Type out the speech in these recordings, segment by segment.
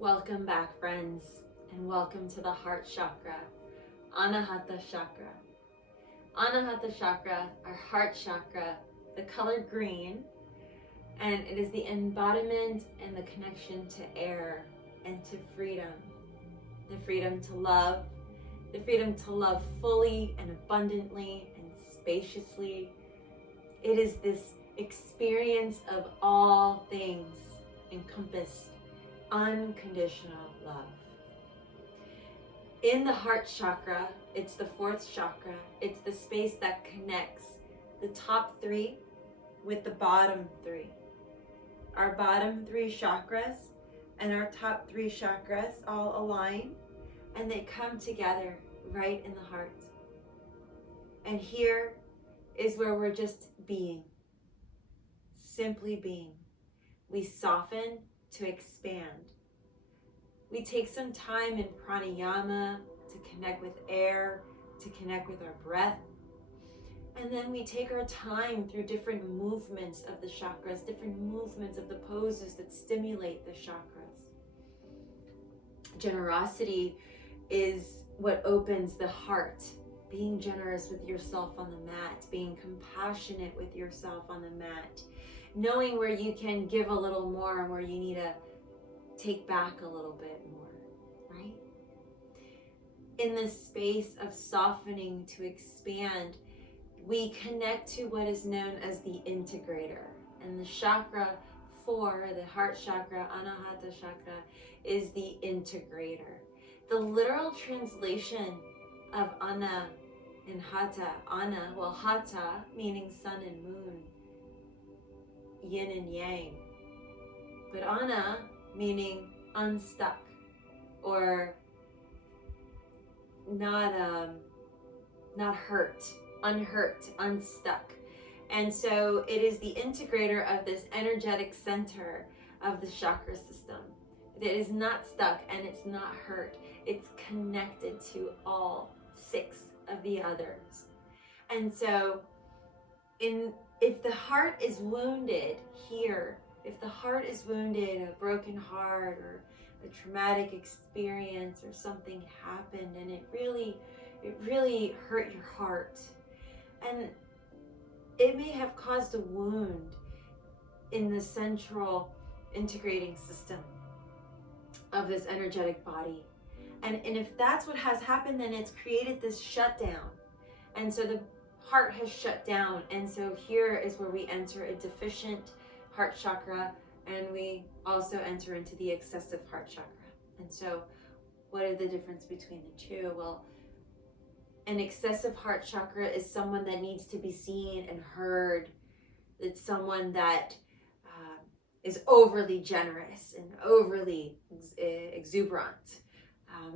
Welcome back, friends, and welcome to the heart chakra, Anahatha chakra. Anahatha chakra, our heart chakra, the color green, and it is the embodiment and the connection to air and to freedom. The freedom to love fully and abundantly and spaciously. It is this experience of all things encompassed unconditional love. In the heart chakra, it's the fourth chakra. It's the space that connects the top three with the bottom three. Our bottom three chakras and our top three chakras all align and they come together right in the heart. And here is where we're just being, simply being. We soften to expand. We take some time in pranayama to connect with air, to connect with our breath. And then we take our time through different movements of the chakras, different movements of the poses that stimulate the chakras. Generosity is what opens the heart. Being generous with yourself on the mat, being compassionate with yourself on the mat, knowing where you can give a little more and where you need to take back a little bit more, right? In this space of softening to expand, we connect to what is known as the integrator. And the chakra 4, the heart chakra, Anahatha chakra, is the integrator. The literal translation of Ana and Hatha, Ana, well, Hatha meaning sun and moon, yin and yang, but Ana meaning unstuck, or not hurt, unhurt, unstuck. And so it is the integrator of this energetic center of the chakra system. It is not stuck and it's not hurt. It's connected to all 6 of the others. And so if the heart is wounded here, if the heart is wounded, a broken heart or a traumatic experience or something happened and it really hurt your heart, and it may have caused a wound in the central integrating system of this energetic body. And if that's what has happened, then it's created this shutdown. And so the heart has shut down. And so here is where we enter a deficient heart chakra, and we also enter into the excessive heart chakra. And so what are the difference between the two? Well, an excessive heart chakra is someone that needs to be seen and heard. It's someone that is overly generous and overly exuberant.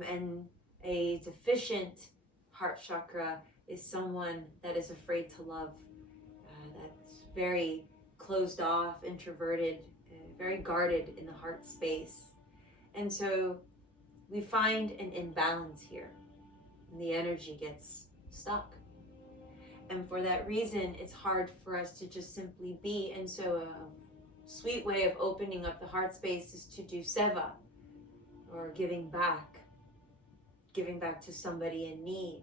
And a deficient heart chakra is someone that is afraid to love, that's very closed off, introverted, very guarded in the heart space. And so we find an imbalance here, and the energy gets stuck. And for that reason, it's hard for us to just simply be. And so a sweet way of opening up the heart space is to do seva, or giving back to somebody in need,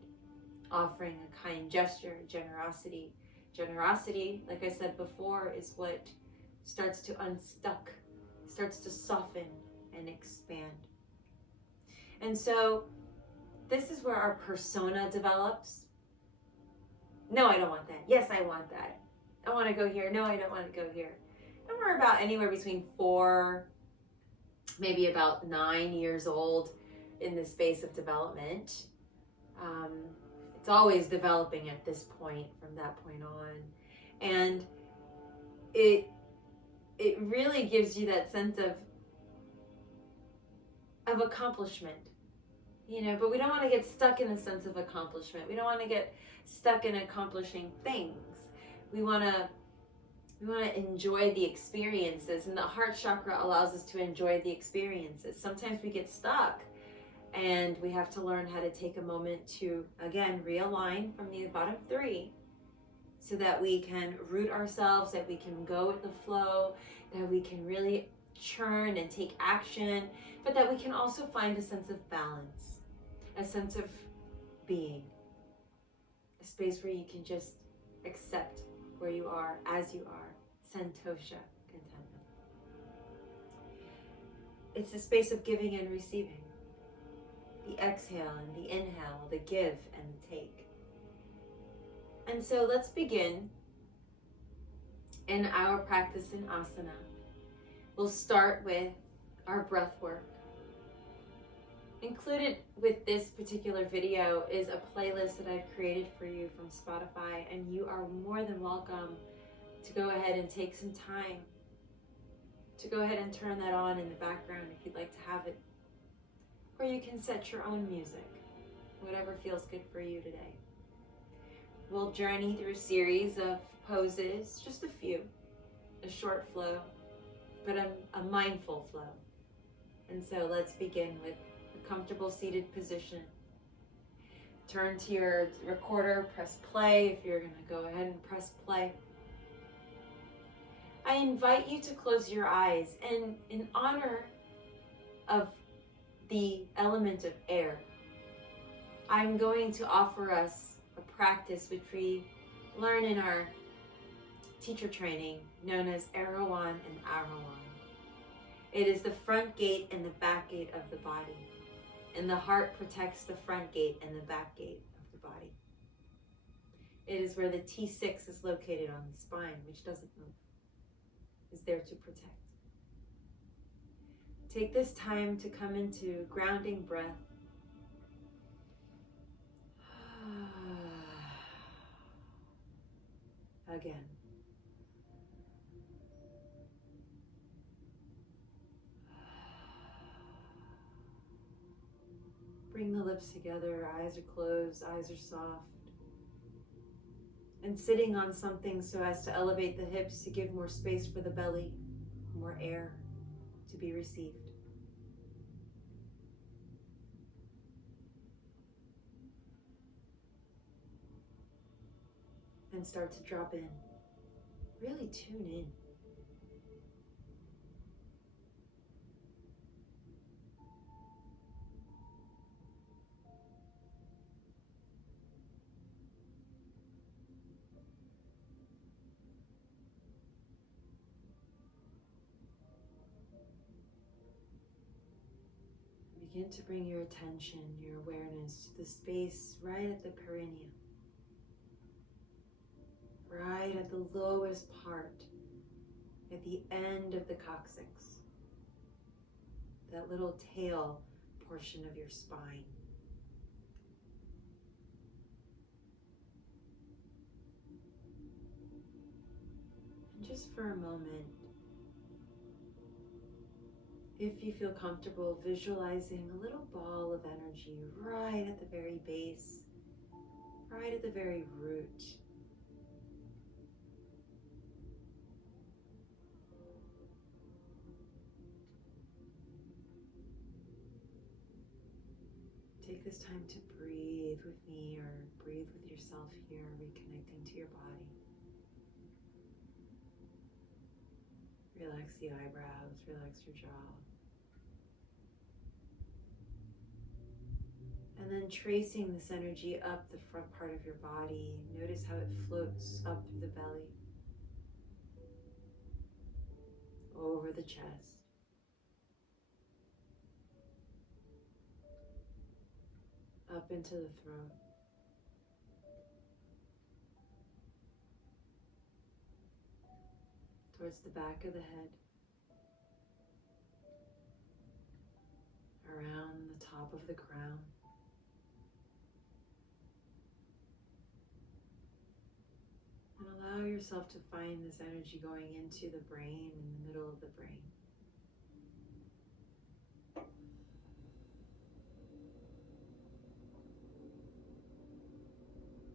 offering a kind gesture, generosity. Generosity, like I said before, is what starts to unstuck, starts to soften and expand. And so this is where our persona develops. No, I don't want that. Yes, I want that. I want to go here. No, I don't want to go here. And we're about anywhere between 4, maybe about 9 years old in the space of development. It's always developing at this point, from that point on. And it really gives you that sense of accomplishment, but we don't want to get stuck in a sense of accomplishment. We don't want to get stuck in accomplishing things. We want to enjoy the experiences, and the heart chakra allows us to enjoy the experiences. Sometimes we get stuck, and we have to learn how to take a moment to, again, realign from the bottom 3 so that we can root ourselves, that we can go with the flow, that we can really churn and take action, but that we can also find a sense of balance, a sense of being, a space where you can just accept where you are as you are, santosha, contentment. It's a space of giving and receiving, the exhale and the inhale, the give and the take. And so let's begin in our practice in asana. We'll start with our breath work. Included with this particular video is a playlist that I've created for you from Spotify, and you are more than welcome to go ahead and take some time to go ahead and turn that on in the background if you'd like to have it. Or you can set your own music, whatever feels good for you today. We'll journey through a series of poses, just a few, a short flow, but a mindful flow. And so let's begin with a comfortable seated position. Turn to your recorder, press play if you're going to go ahead and press play. I invite you to close your eyes, and in honor of the element of air, I'm going to offer us a practice which we learn in our teacher training, known as Errowan and Arrowan. It is the front gate and the back gate of the body, and the heart protects the front gate and the back gate of the body. It is where the T6 is located on the spine, which doesn't move, is there to protect. Take this time to come into grounding breath. Again. Bring the lips together, eyes are closed, eyes are soft. And sitting on something so as to elevate the hips to give more space for the belly, more air to be received. And start to drop in. Really tune in. Begin to bring your attention, your awareness to the space right at the perineum. Right at the lowest part, at the end of the coccyx, that little tail portion of your spine. And just for a moment, if you feel comfortable, visualizing a little ball of energy right at the very base, right at the very root. Take this time to breathe with me or breathe with yourself here, reconnecting to your body. Relax the eyebrows, relax your jaw. And then tracing this energy up the front part of your body, notice how it floats up through the belly, over the chest, up into the throat, towards the back of the head, around the top of the crown, and allow yourself to find this energy going into the brain, in the middle of the brain.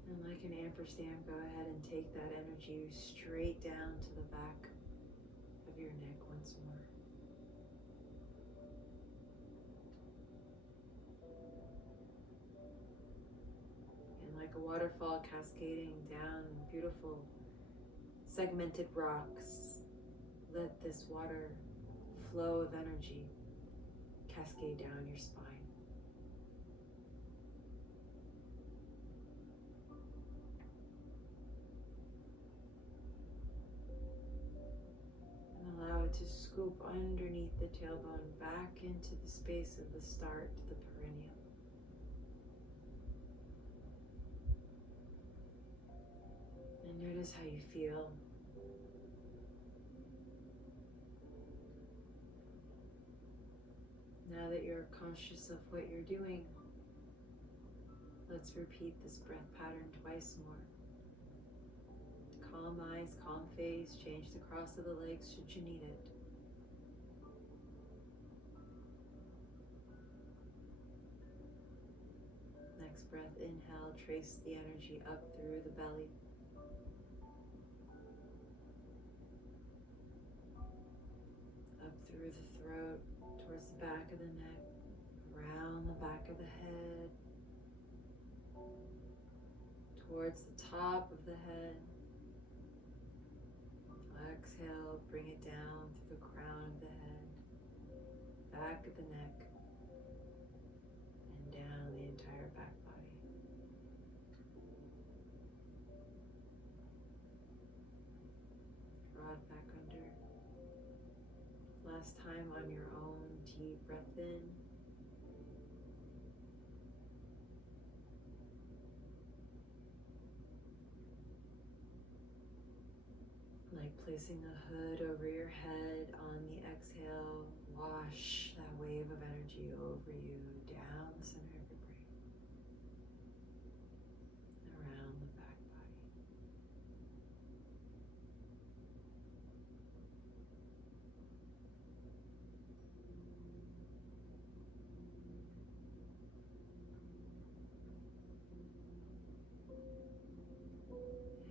And like an ampersand, go ahead and take that energy straight down to the back of your neck once more. And like a waterfall cascading down beautiful segmented rocks, let this water flow of energy cascade down your spine. And allow it to scoop underneath the tailbone back into the space of the start, the perineum. And notice how you feel. Now that you're conscious of what you're doing, let's repeat this breath pattern twice more. Calm eyes, calm face, change the cross of the legs should you need it. Next breath, inhale, trace the energy up through the belly. Up through the throat, towards the back of the neck, around the back of the head, towards the top of the head. Exhale, bring it down through the crown of the head, back of the neck, and down the entire back body. Draw it back under. Last time on your own, deep breath in. Like placing a hood over your head on the exhale, wash that wave of energy over you, down the center of your brain, around the back body.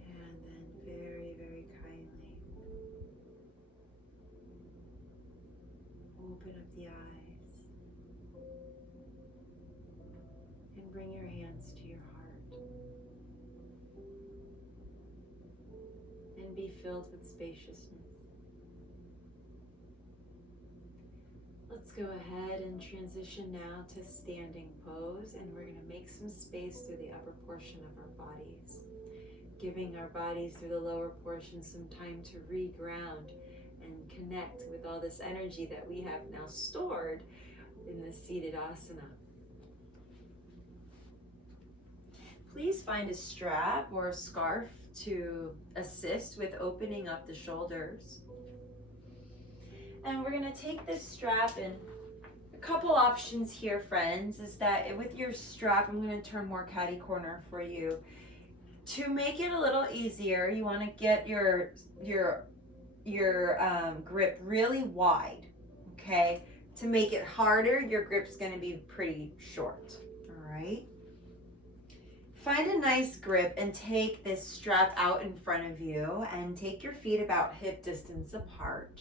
And then very, very kindly open up the eyes and bring your hands to your heart and be filled with spaciousness. Let's go ahead and transition now to standing pose, and we're going to make some space through the upper portion of our bodies, giving our bodies through the lower portion some time to reground and connect with all this energy that we have now stored in the seated asana. Please find a strap or a scarf to assist with opening up the shoulders. And we're going to take this strap, and a couple options here, friends, is that with your strap, I'm going to turn more catty corner for you. To make it a little easier, you want to get your grip really wide, okay? To make it harder, your grip's going to be pretty short, all right? Find a nice grip and take this strap out in front of you and take your feet about hip distance apart.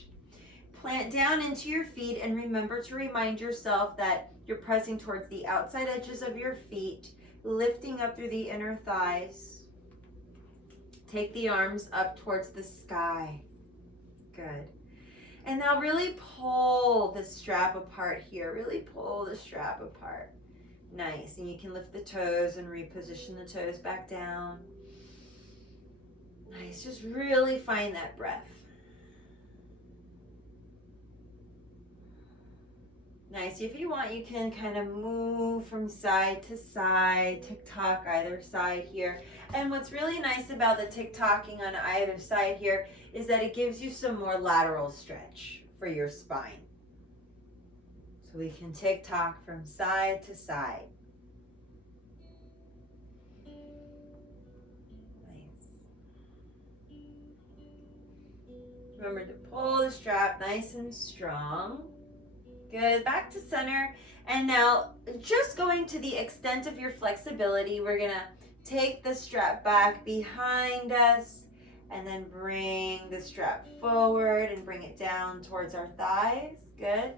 Plant down into your feet and remember to remind yourself that you're pressing towards the outside edges of your feet, lifting up through the inner thighs. Take the arms up towards the sky. Good. And now really pull the strap apart here. Really pull the strap apart. Nice. And you can lift the toes and reposition the toes back down. Nice. Just really find that breath. Nice. If you want, you can kind of move from side to side, tick-tock either side here. And what's really nice about the tick-tocking on either side here is that it gives you some more lateral stretch for your spine. So we can tick-tock from side to side. Nice. Remember to pull the strap nice and strong. Good, back to center. And now just going to the extent of your flexibility, we're gonna take the strap back behind us and then bring the strap forward and bring it down towards our thighs. Good.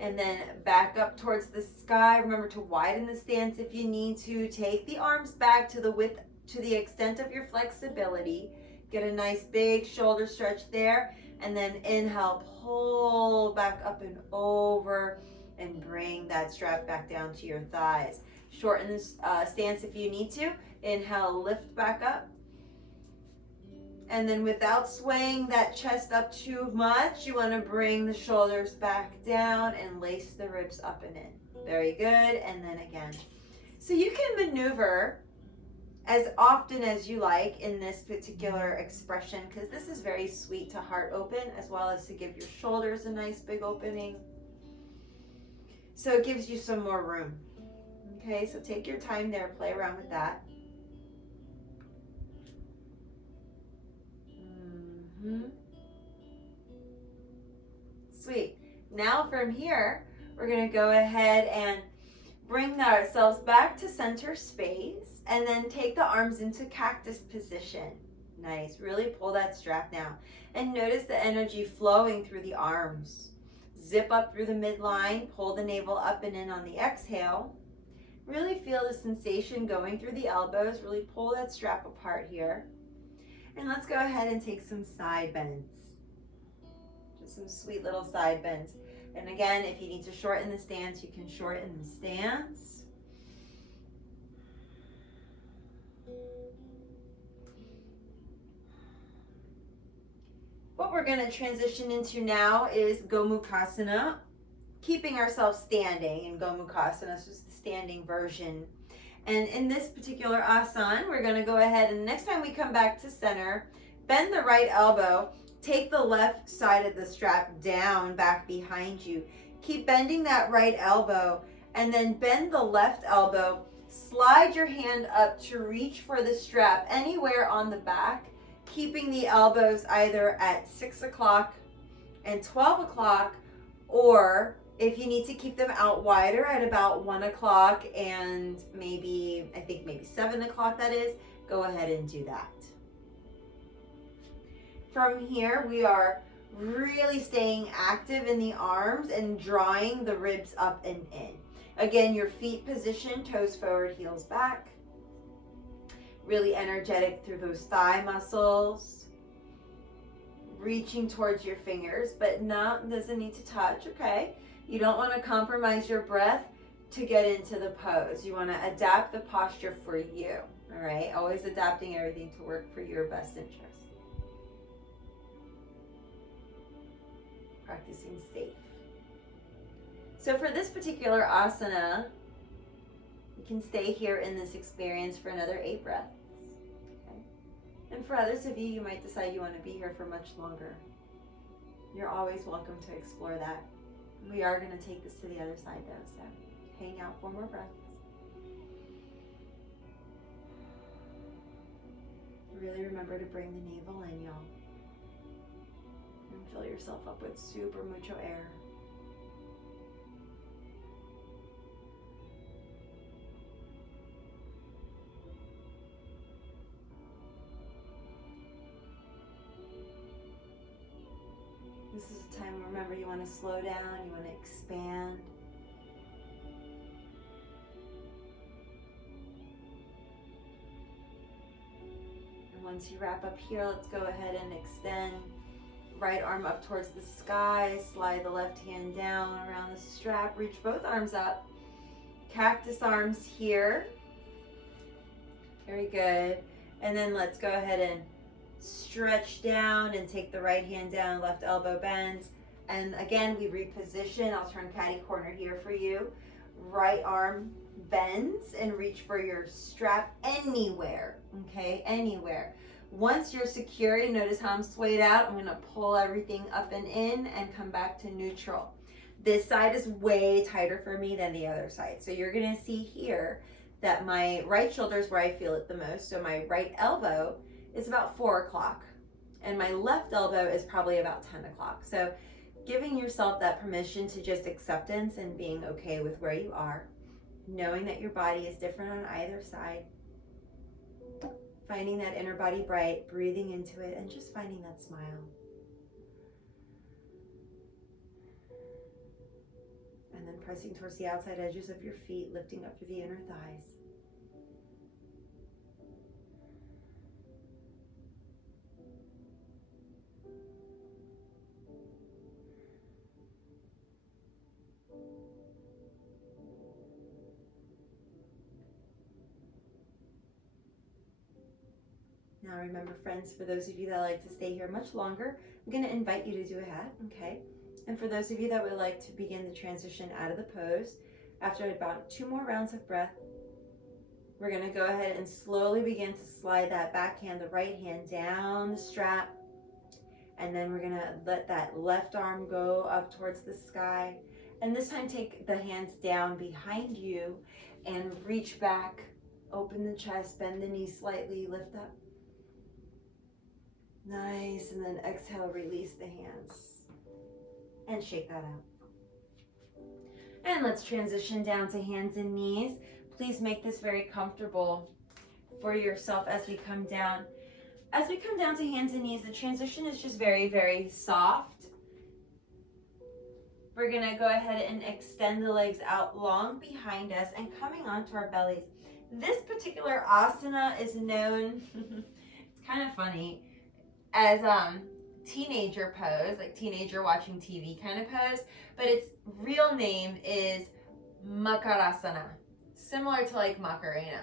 And then back up towards the sky. Remember to widen the stance if you need to. Take the arms back to the width, to the extent of your flexibility. Get a nice big shoulder stretch there. And then inhale, pull back up and over, and bring that strap back down to your thighs. Shorten this stance if you need to. Inhale, lift back up. And then without swaying that chest up too much, you want to bring the shoulders back down and lace the ribs up and in. Very good. And then again. So you can maneuver as often as you like in this particular expression, because this is very sweet to heart open, as well as to give your shoulders a nice big opening. So it gives you some more room. Okay, so take your time there, play around with that. Sweet. Now from here, we're going to go ahead and bring ourselves back to center space, and then take the arms into cactus position. Nice. Really pull that strap now. And notice the energy flowing through the arms. Zip up through the midline, pull the navel up and in on the exhale. Really feel the sensation going through the elbows. Really pull that strap apart here. And let's go ahead and take some side bends. Just some sweet little side bends. And again, if you need to shorten the stance, you can shorten the stance. What we're going to transition into now is Gomukasana, keeping ourselves standing in Gomukasana. So it's the standing version. And in this particular asana, we're going to go ahead, and next time we come back to center, bend the right elbow, take the left side of the strap down back behind you. Keep bending that right elbow, and then bend the left elbow. Slide your hand up to reach for the strap anywhere on the back, keeping the elbows either at 6 o'clock and 12 o'clock, or if you need to keep them out wider at about 1 o'clock and maybe 7 o'clock, that is, go ahead and do that. From here, we are really staying active in the arms and drawing the ribs up and in. Again, your feet position, toes forward, heels back. Really energetic through those thigh muscles. Reaching towards your fingers, but doesn't need to touch, okay? You don't want to compromise your breath to get into the pose. You want to adapt the posture for you, all right? Always adapting everything to work for your best interest. Practicing safe. So for this particular asana, you can stay here in this experience for another 8 breaths. Okay? And for others of you, you might decide you want to be here for much longer. You're always welcome to explore that. We are going to take this to the other side though, so hang out 4 more breaths. Really remember to bring the navel in, y'all. And fill yourself up with super mucho air. This is a time, remember, you want to slow down, you want to expand. And once you wrap up here, let's go ahead and extend. Right arm up towards the sky, slide the left hand down around the strap, reach both arms up. Cactus arms here. Very good. And then let's go ahead and stretch down and take the right hand down, left elbow bends. And again, we reposition. I'll turn catty corner here for you. Right arm bends and reach for your strap anywhere, okay? Anywhere. Once you're secure, notice how I'm swayed out. I'm going to pull everything up and in and come back to neutral. This side is way tighter for me than the other side. So you're going to see here that my right shoulder is where I feel it the most. So my right elbow is about 4 o'clock and my left elbow is probably about 10 o'clock. So giving yourself that permission to just acceptance and being okay with where you are, knowing that your body is different on either side. Finding that inner body bright, breathing into it, and just finding that smile. And then pressing towards the outside edges of your feet, lifting up through the inner thighs. Now remember, friends, for those of you that like to stay here much longer, I'm going to invite you to do a hat, okay? And for those of you that would like to begin the transition out of the pose, after about 2 more rounds of breath, we're going to go ahead and slowly begin to slide that back hand, the right hand, down the strap. And then we're going to let that left arm go up towards the sky. And this time take the hands down behind you and reach back. Open the chest, bend the knees slightly, lift up. Nice, and then exhale, release the hands. And shake that out. And let's transition down to hands and knees. Please make this very comfortable for yourself as we come down. As we come down to hands and knees, the transition is just very, very soft. We're gonna go ahead and extend the legs out long behind us and coming onto our bellies. This particular asana is known, it's kind of funny, as teenager pose, like teenager watching TV kind of pose, but its real name is Makarasana, similar to like Macarena.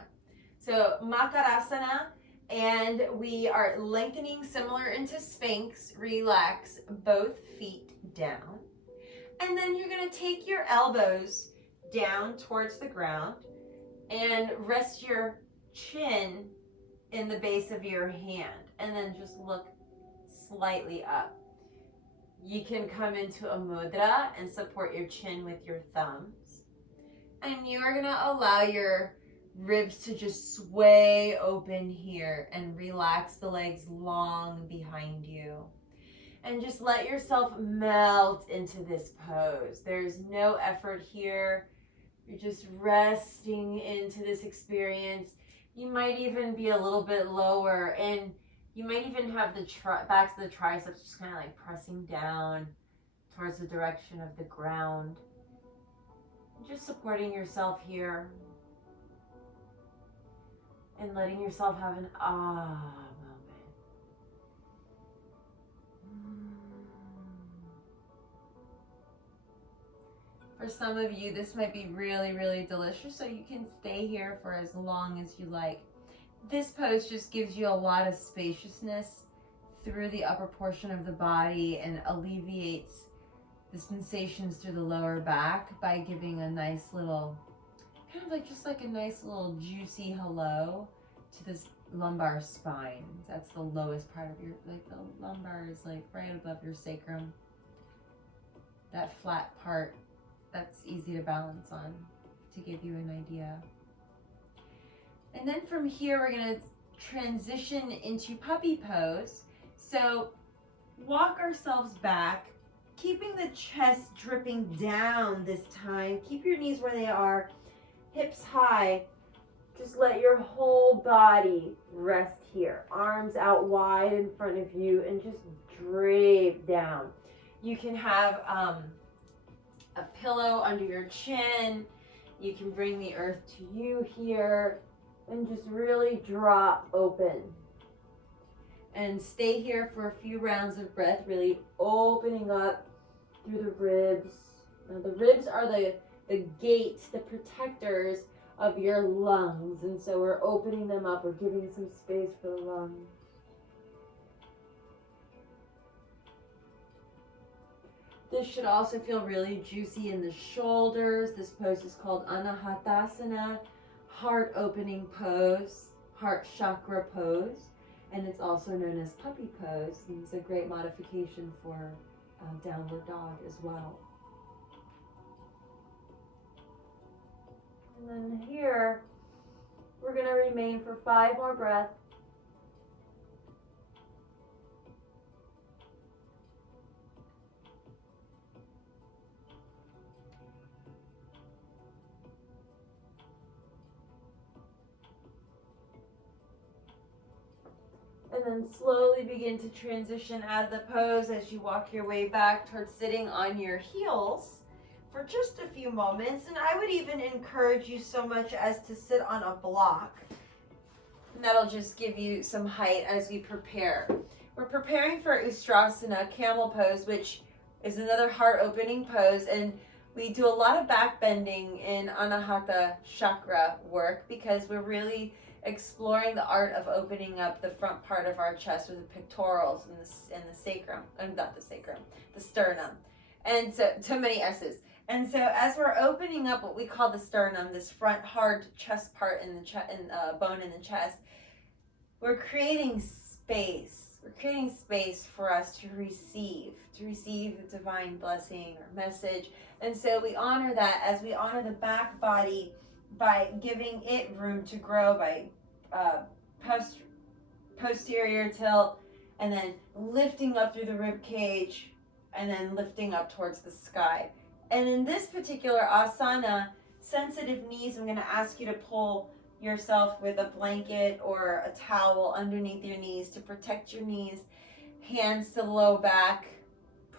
So Makarasana, and we are lengthening similar into Sphinx. Relax both feet down. And then you're gonna take your elbows down towards the ground and rest your chin in the base of your hand, and then just look slightly up. You can come into a mudra and support your chin with your thumbs. And you are gonna allow your ribs to just sway open here and relax the legs long behind you. And just let yourself melt into this pose. There's no effort here. You're just resting into this experience. You might even be a little bit lower, and you might even have the backs of the triceps just kind of like pressing down towards the direction of the ground. Just supporting yourself here and letting yourself have an moment. For some of you, this might be really, really delicious, so you can stay here for as long as you like. This pose just gives you a lot of spaciousness through the upper portion of the body and alleviates the sensations through the lower back by giving a nice little, kind of like just like a nice little juicy hello to this lumbar spine. That's the lowest part of your, like the lumbar is like right above your sacrum. That flat part, that's easy to balance on, to give you an idea. And then from here, we're gonna transition into puppy pose. So walk ourselves back, keeping the chest dripping down this time. Keep your knees where they are, hips high. Just let your whole body rest here. Arms out wide in front of you and just drape down. You can have a pillow under your chin. You can bring the earth to you here and just really drop open. And stay here for a few rounds of breath, really opening up through the ribs. Now the ribs are the gates, the protectors of your lungs. And so we're opening them up. We're giving some space for the lungs. This should also feel really juicy in the shoulders. This pose is called Anahatha, heart opening pose, heart chakra pose, and it's also known as puppy pose. And it's a great modification for downward dog as well. And then here, we're going to remain for 5 more breaths. And then slowly begin to transition out of the pose as you walk your way back towards sitting on your heels for just a few moments. And I would even encourage you so much as to sit on a block. And that'll just give you some height as we prepare. We're preparing for Ustrasana, Camel Pose, which is another heart opening pose. And we do a lot of back bending in Anahatha chakra work because we're really exploring the art of opening up the front part of our chest, or the pectorals and the sacrum, not the sacrum, the sternum. And so many S's. And so as we're opening up what we call the sternum, this front hard chest part in the bone in the chest, we're creating space. We're creating space for us to receive the divine blessing or message. And so we honor that as we honor the back body by giving it room to grow by posterior tilt, and then lifting up through the rib cage, and then lifting up towards the sky. And in this particular asana, sensitive knees, I'm going to ask you to pull yourself with a blanket or a towel underneath your knees to protect your knees. Hands to the low back.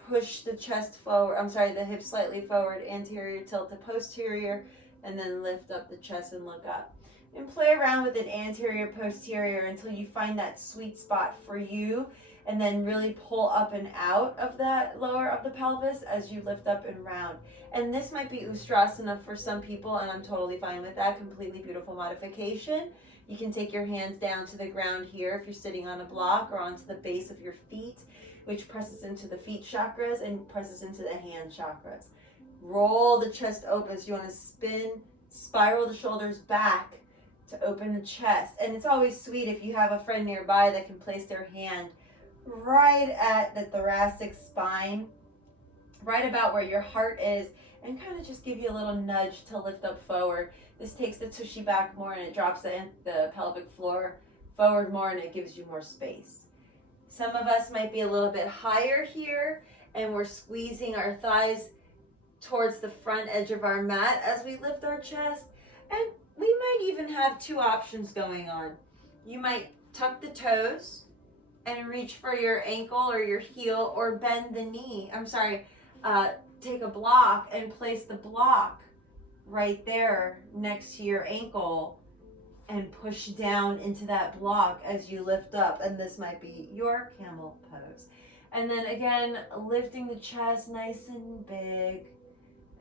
Push the chest forward. The hips slightly forward. Anterior tilt to posterior. And then lift up the chest and look up. And play around with an anterior posterior until you find that sweet spot for you. And then really pull up and out of that lower of the pelvis as you lift up and round. And this might be Ustrasana for some people, and I'm totally fine with that. Completely beautiful modification. You can take your hands down to the ground here if you're sitting on a block, or onto the base of your feet, which presses into the feet chakras and presses into the hand chakras. Roll the chest open. So you want to spin, spiral the shoulders back to open the chest. And it's always sweet if you have a friend nearby that can place their hand right at the thoracic spine, right about where your heart is, and kind of just give you a little nudge to lift up forward. This takes the tushy back more, and it drops the pelvic floor forward more, and it gives you more space. Some of us might be a little bit higher here, and we're squeezing our thighs towards the front edge of our mat as we lift our chest. And we might even have two options going on. You might tuck the toes and reach for your ankle or your heel, or bend the knee. Take a block and place the block right there next to your ankle and push down into that block as you lift up. And this might be your camel pose. And then again, lifting the chest nice and big,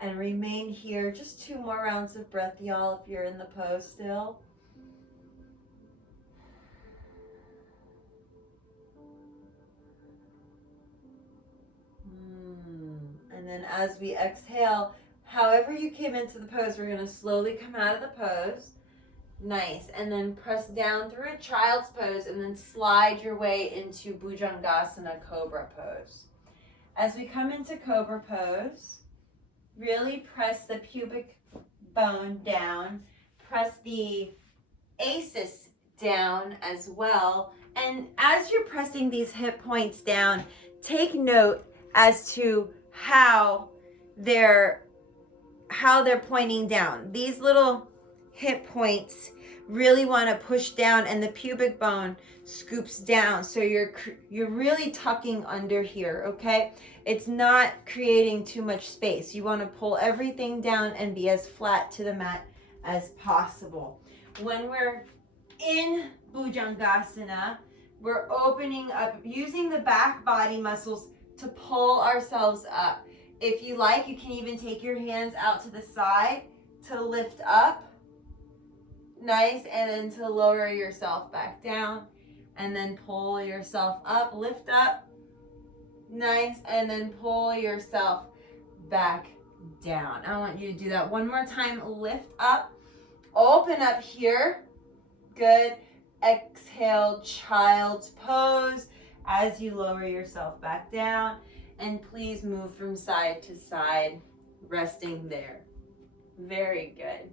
and remain here. Just 2 more rounds of breath, y'all, if you're in the pose still. And then as we exhale, however you came into the pose, we're going to slowly come out of the pose. Nice. And then press down through a child's pose, and then slide your way into Bhujangasana, Cobra Pose. As we come into Cobra Pose, really press the pubic bone down. Press the ACES down as well. And as you're pressing these hip points down, take note as to how they're pointing down. These little hip points really want to push down, and the pubic bone scoops down. So you're really tucking under here, okay? It's not creating too much space. You want to pull everything down and be as flat to the mat as possible. When we're in Bhujangasana, we're opening up, using the back body muscles to pull ourselves up. If you like, you can even take your hands out to the side to lift up. Nice. And then to lower yourself back down, and then pull yourself up, lift up. Nice. And then pull yourself back down. I want you to do that one more time. Lift up, open up here. Good. Exhale, child's pose as you lower yourself back down. And please move from side to side, resting there. Very good.